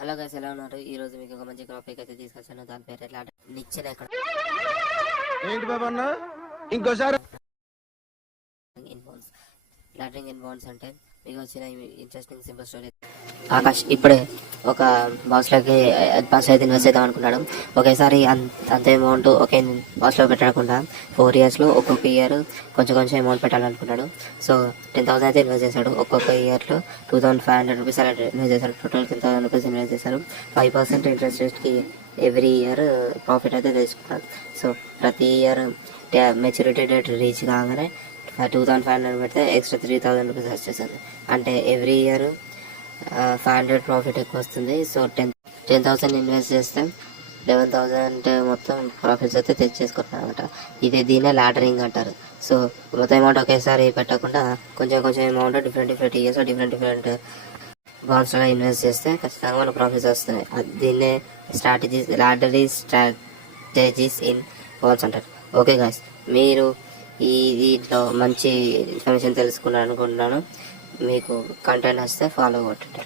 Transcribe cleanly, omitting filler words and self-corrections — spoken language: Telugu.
హలో గైస్, ఎలా ఉన్నారు? ఈ రోజు మీకు ఒక మంచి టాపిక్ అయితే తీసుకొచ్చాను. దాని పేరు నిచ్చెన ఎక్కడ ఏంటి బాబా అన్న ఇంకోసారి ఇన్బౌన్స్. లాటరింగ్ ఇన్బౌన్స్ అంటే మీకు వచ్చిన ఇంట్రెస్టింగ్ సింపుల్ స్టోరీ. ఆకాష్ ఇప్పుడే ఒక బాక్స్లోకి పాస్ అయితే ఇన్వెస్ట్ చేద్దాం అనుకున్నాడు. ఒకేసారి అంత అమౌంట్ ఒకే బాక్స్లో పెట్టకుండా 4 yearsలో ఒక్కొక్క ఇయర్ కొంచెం కొంచెం అమౌంట్ పెట్టాలనుకున్నాడు. సో 10,000 అయితే ఇన్వెస్ట్ చేశాడు. ఒక్కొక్క ఇయర్లో 2,500 రూపీస్ అలా ఇన్వెస్ట్ చేశాడు. టోటల్ 10,000 రూపీస్ ఇన్వెస్ట్ చేశారు. 5% ఇంట్రెస్ట్ రేట్కి ఎవ్రీ ఇయర్ ప్రాఫిట్ అయితే తీసుకున్నాడు. సో ప్రతి ఇయర్ మెచ్యూరిటీ డేట్ రీచ్ కాగానే 2,500 పెడితే ఎక్స్ట్రా 3,000 రూపీస్ వచ్చేస్తుంది. అంటే ఎవ్రీ ఇయర్ 500 ప్రాఫిట్ ఎక్కువ వస్తుంది. సో 10,000 ఇన్వెస్ట్ చేస్తే 11,000 మొత్తం ప్రాఫిట్స్ అయితే తెచ్చేసుకుంటున్నాను అనమాట. దీన్నే లాటరింగ్ అంటారు. సో మొత్తం అమౌంట్ ఒకేసారి పెట్టకుండా కొంచెం కొంచెం అమౌంట్ డిఫరెంట్ ఇయర్స్ డిఫరెంట్ బాండ్స్లో ఇన్వెస్ట్ చేస్తే ఖచ్చితంగా మనకు ప్రాఫిట్స్ వస్తాయి. దీన్నే స్ట్రాటజీస్ ఇన్ బాండ్స్ అంటారు. ఓకే గాయ్స్, మీరు దీంట్లో మంచి ఇన్ఫర్మేషన్ తెలుసుకున్నాను అనుకుంటున్నాను. మీకు కంటెంట్ వస్తే ఫాలో కొట్టండి.